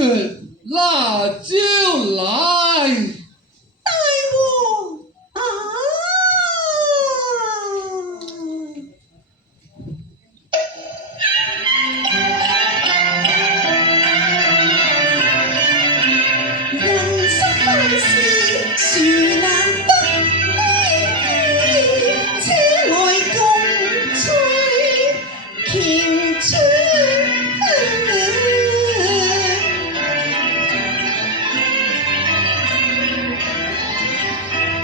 选辣椒来。大王啊！人生快事殊难得，且來共吹箏吹。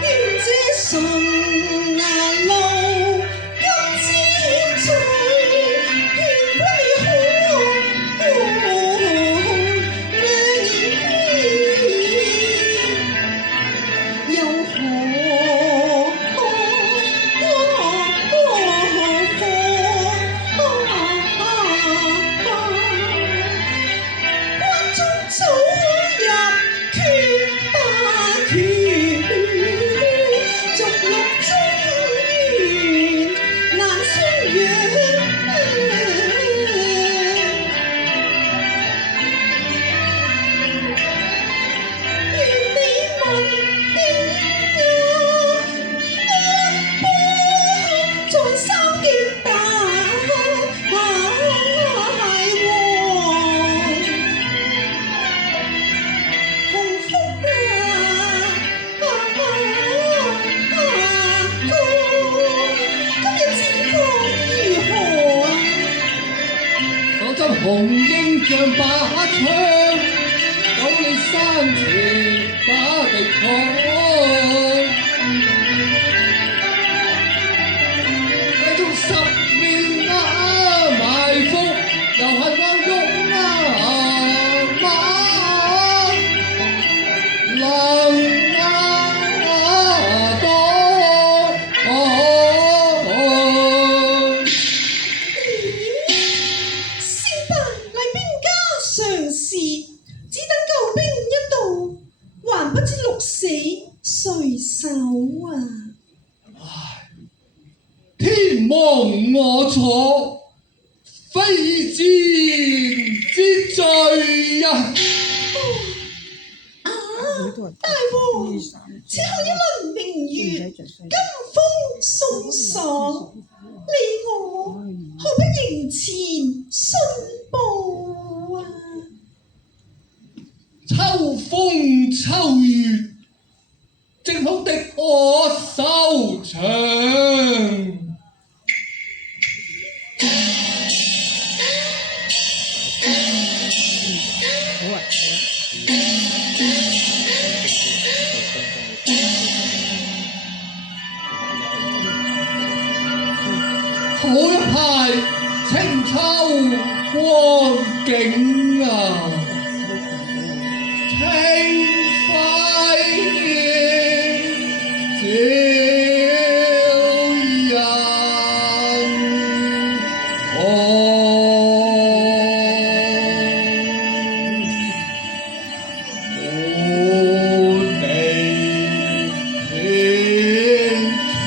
願這順路今天在，願君可又關中早入決吧決，逐鹿中原難相約。願你問定安保在三極大王，幸福今日戰況如何啊？手執紅纓像把槍，九里山前把敵抗。繼續十面埋伏，又係我勇馬，能多。先輩禮兵家常事，只等救兵一到，還不知鹿死誰手啊！天亡我錯，非戰之罪啊！大王，此後一輪明月，金風送爽，你我何不迎前信報啊？秋風秋月，正好的我收場。好一派清秋光景啊！清輝照人看，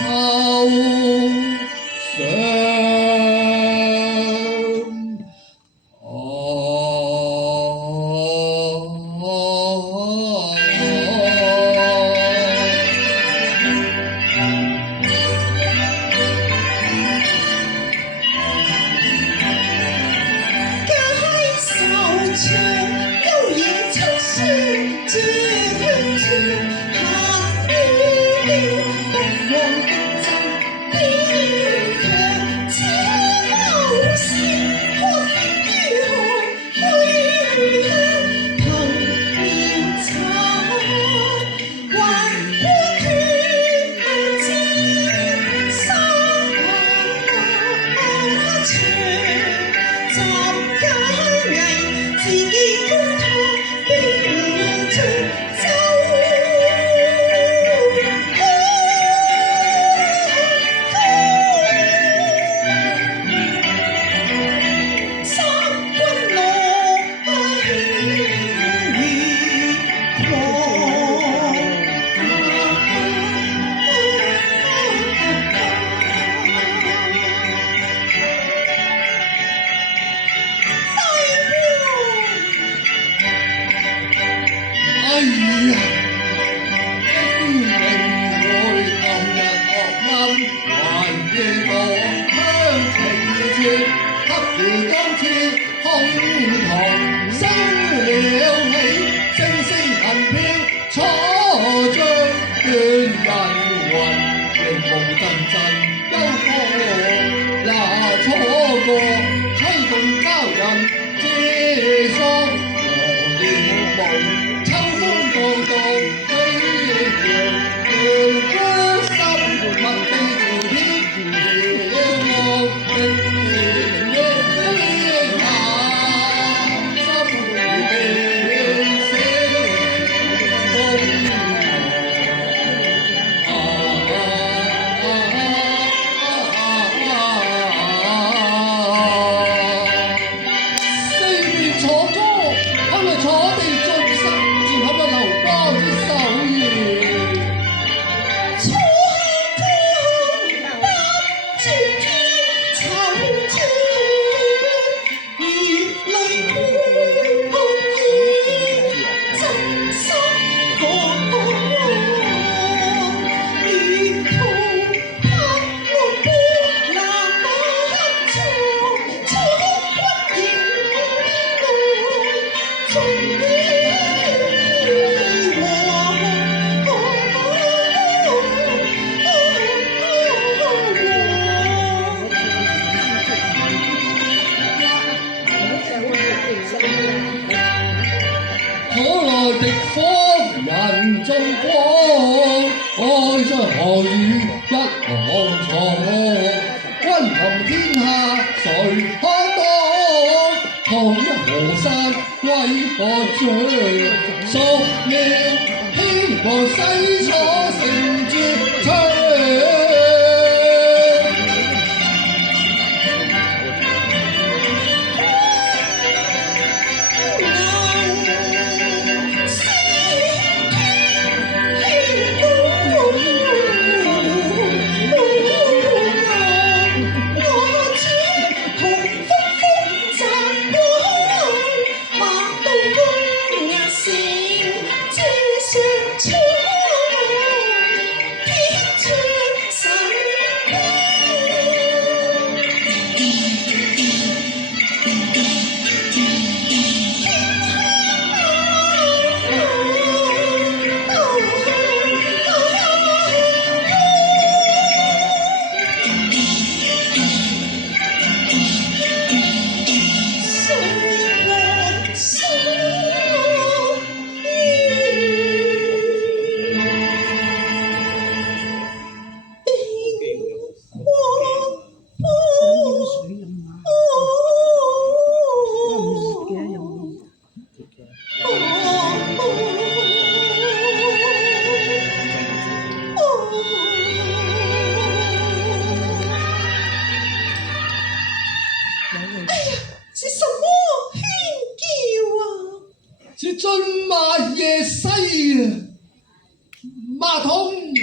堂升了起，聲聲銀飄楚將斷人魂，靈霧陣陣憂歌。那楚歌吹動交人之喪，和了夢，秋風蕩蕩飛揚，願孤心默地朝天遙望，定是憶天下，心如變色風四面楚歌，係咪楚地盡失？仲係咪劉邦之手語？楚歌不絕天秋絕，如淚般熱，真心可如圖拍落波那不錯，楚骨影內盡於和。可來敵方人眾光，愛將何以一行藏？君臨天下誰可當？同一河山威何將？熟了希望西楚成絕唱。是什麼喧叫啊？是駿馬夜西馬桶馬。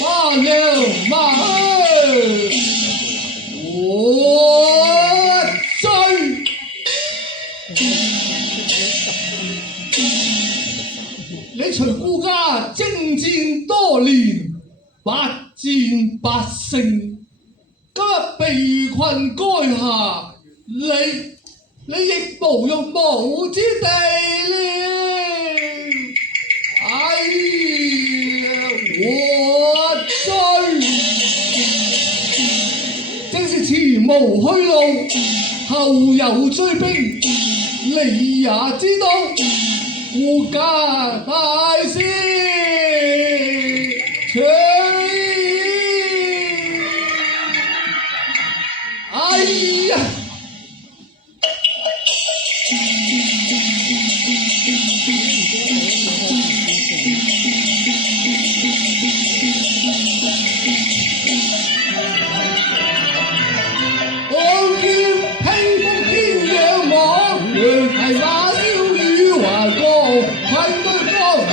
罢了馬兒，我追。你隨顧家征戰多年，百戰百勝，今日被困垓下，你亦無用武之地了。哎呀，我追，正是前無去路，後有追兵，你也知道，護駕大師取。哎呀！原係馬燒雨華歌，困居江夏。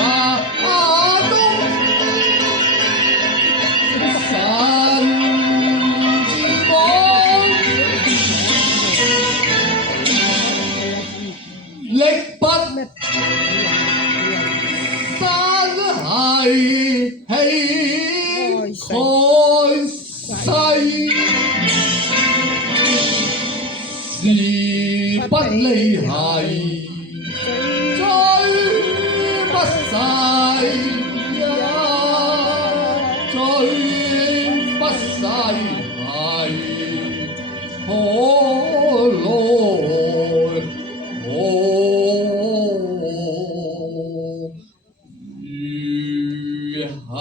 起開世，時不離係，追不逝呀，追不逝係，可來可如係。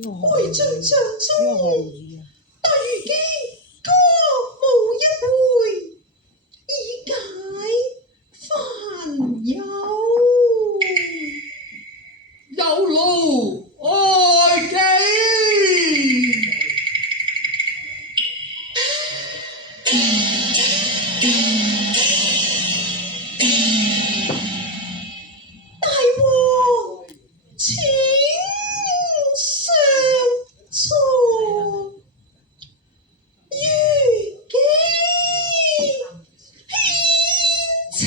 回盡長中，但如今歌舞一回，以解煩憂。有路愛己。大王，請上座。如己獻醜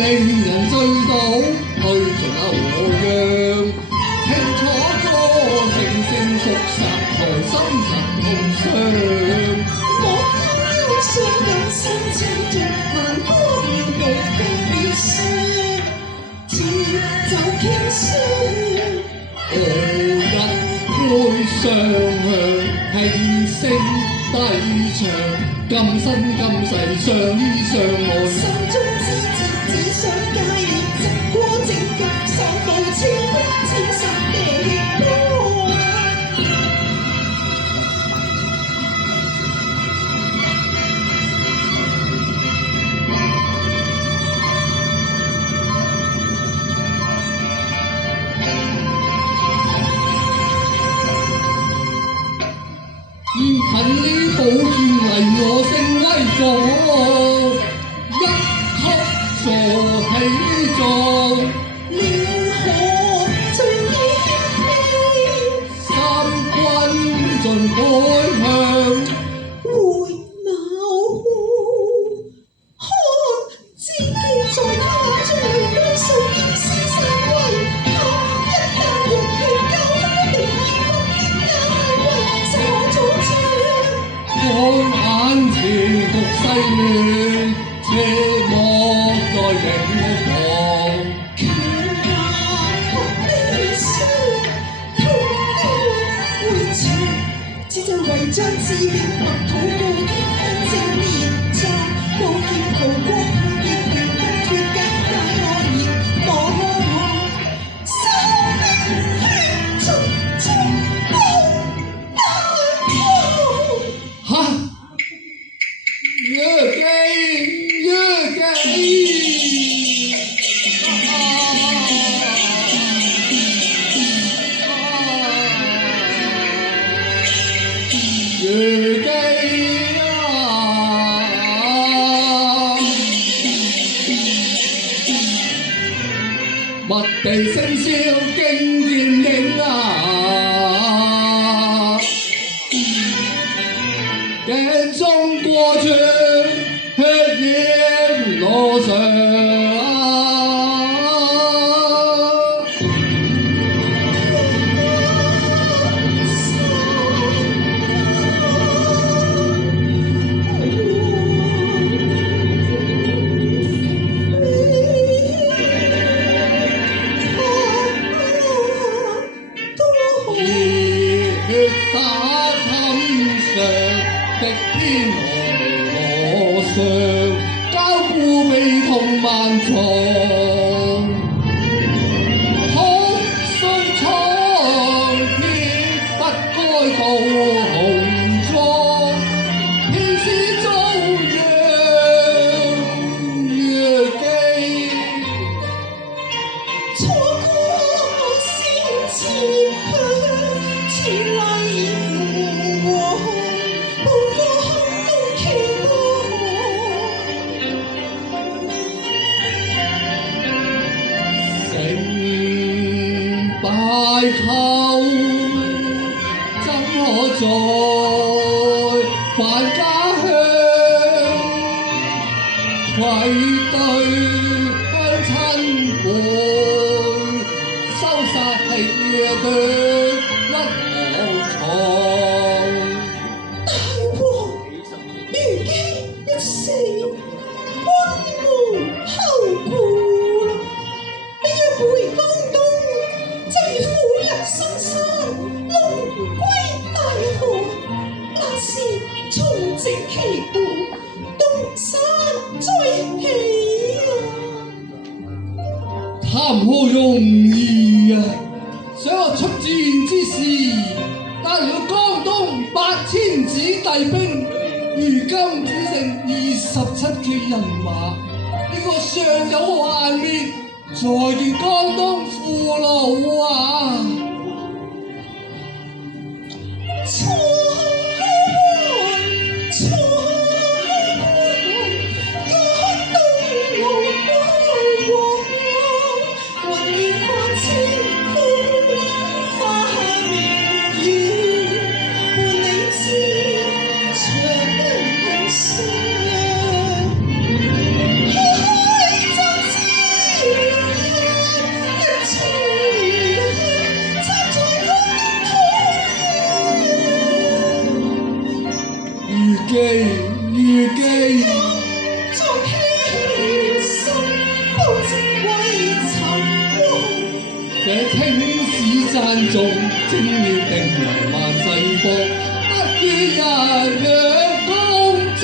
令人醉倒，去盡我樣，聽楚歌聲聲肅殺，內心神痛傷。我憂傷更深情着萬歌謠無悲傷，節奏傾瀟。何人會上向，輕聲低唱，今生今世相依相愛。心中只想介入，直過正急，手無千風千殺地波。憑呢寶劍為我聲威壯，一曲坐起狀，寧可醉意氣，三軍盡開向。回眸看，只希在他中回歸數英詩三歸。他一旦用血教訓，定義不堅也為所阻障。看眼前局勢亂，切莫再影放。強顏學悲傷，痛悲會長，只在違章致命默禱告天安正面站，無劍無光判亦斷不脱間大愛熱望。生命血盡中無難逃。哈！越給越給。越給麥地聲燒驚豔影鏡中過處血染羅裳。血灑襟上，滴天河上，交固悲痛萬重。哭訴蒼天不該到紅妝，偏是遭殃越記。錯過先前似麗和步過空中橋成敗後怎可再返家鄉？愧對鄉親輩，收殺氣的一行大王如姬一死，君無後顧啦。你若回江東，就如婦人生山，龍歸大河。那時重整旗鼓，東山再起啊！談何容易啊！想我出戰之時，帶了江東8000子弟兵，如今只剩27騎人馬。呢個尚有顏面，再見江東父老啊！錯錯江東無光，雲煙化清風，花明月伴你知長平生。開爭之一吹站在如記作犧牲，報之為尋光。這青史讚頌，精妙定為萬世福，不與人讓共知。